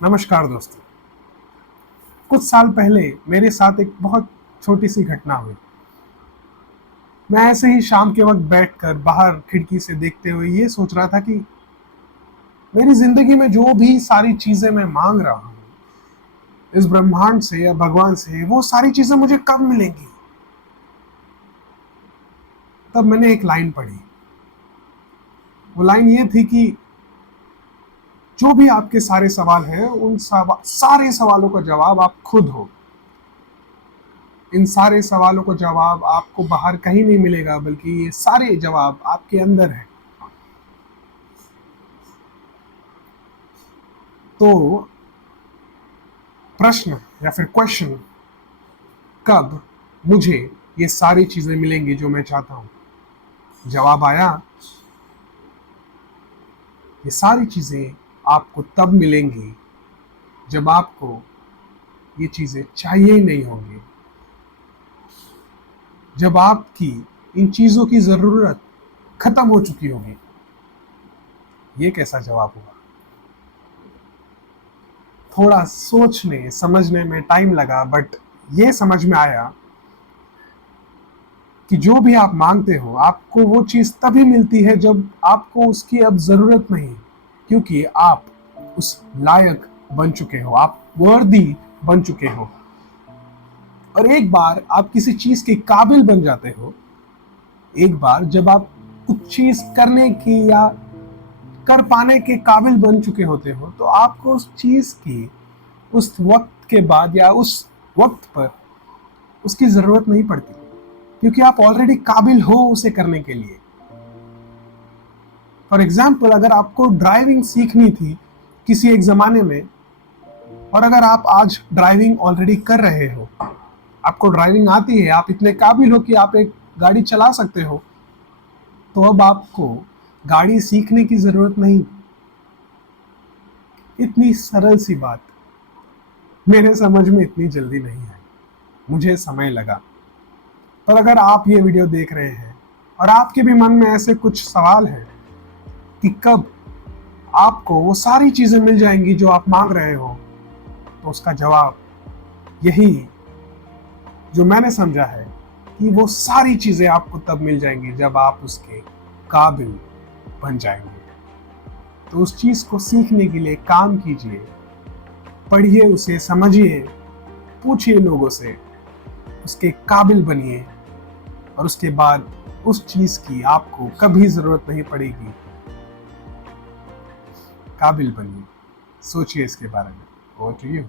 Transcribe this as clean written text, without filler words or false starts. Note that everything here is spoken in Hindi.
नमस्कार दोस्तों। कुछ साल पहले मेरे साथ एक बहुत छोटी सी घटना हुई। मैं ऐसे ही शाम के वक्त बैठकर बाहर खिड़की से देखते हुए ये सोच रहा था कि मेरी जिंदगी में जो भी सारी चीजें मैं मांग रहा हूँ इस ब्रह्मांड से या भगवान से, वो सारी चीजें मुझे कब मिलेंगी। तब मैंने एक लाइन पढ़ी। वो लाइन ये थी कि जो भी आपके सारे सवाल हैं उन सारे सवालों का जवाब आप खुद हो। इन सारे सवालों का जवाब आपको बाहर कहीं नहीं मिलेगा, बल्कि ये सारे जवाब आपके अंदर हैं। तो प्रश्न या फिर क्वेश्चन, कब मुझे ये सारी चीजें मिलेंगी जो मैं चाहता हूं, जवाब आया, ये सारी चीजें आपको तब मिलेंगी जब आपको ये चीजें चाहिए ही नहीं होंगी, जब आपकी इन चीजों की जरूरत खत्म हो चुकी होगी। ये कैसा जवाब हुआ? थोड़ा सोचने समझने में टाइम लगा, बट ये समझ में आया कि जो भी आप मांगते हो आपको वो चीज तभी मिलती है जब आपको उसकी अब जरूरत नहीं, क्योंकि आप उस लायक बन चुके हो, आप वर्दी बन चुके हो। और एक बार आप किसी चीज के काबिल बन जाते हो, एक बार जब आप कुछ चीज करने की या कर पाने के काबिल बन चुके होते हो, तो आपको उस चीज की उस वक्त के बाद या उस वक्त पर उसकी जरूरत नहीं पड़ती, क्योंकि आप ऑलरेडी काबिल हो उसे करने के लिए। फॉर एग्जाम्पल, अगर आपको ड्राइविंग सीखनी थी किसी एक जमाने में, और अगर आप आज ड्राइविंग ऑलरेडी कर रहे हो, आपको ड्राइविंग आती है, आप इतने काबिल हो कि आप एक गाड़ी चला सकते हो, तो अब आपको गाड़ी सीखने की जरूरत नहीं। इतनी सरल सी बात मेरे समझ में इतनी जल्दी नहीं आई, मुझे समय लगा। पर अगर आप ये वीडियो देख रहे हैं और आपके भी मन में ऐसे कुछ सवाल हैं कि कब आपको वो सारी चीजें मिल जाएंगी जो आप मांग रहे हो, तो उसका जवाब यही जो मैंने समझा है कि वो सारी चीजें आपको तब मिल जाएंगी जब आप उसके काबिल बन जाएंगे। तो उस चीज को सीखने के लिए काम कीजिए, पढ़िए उसे, समझिए, पूछिए लोगों से, उसके काबिल बनिए, और उसके बाद उस चीज की आपको कभी जरूरत नहीं पड़ेगी। काबिल बनिए। सोचिए इसके बारे में। Over to you.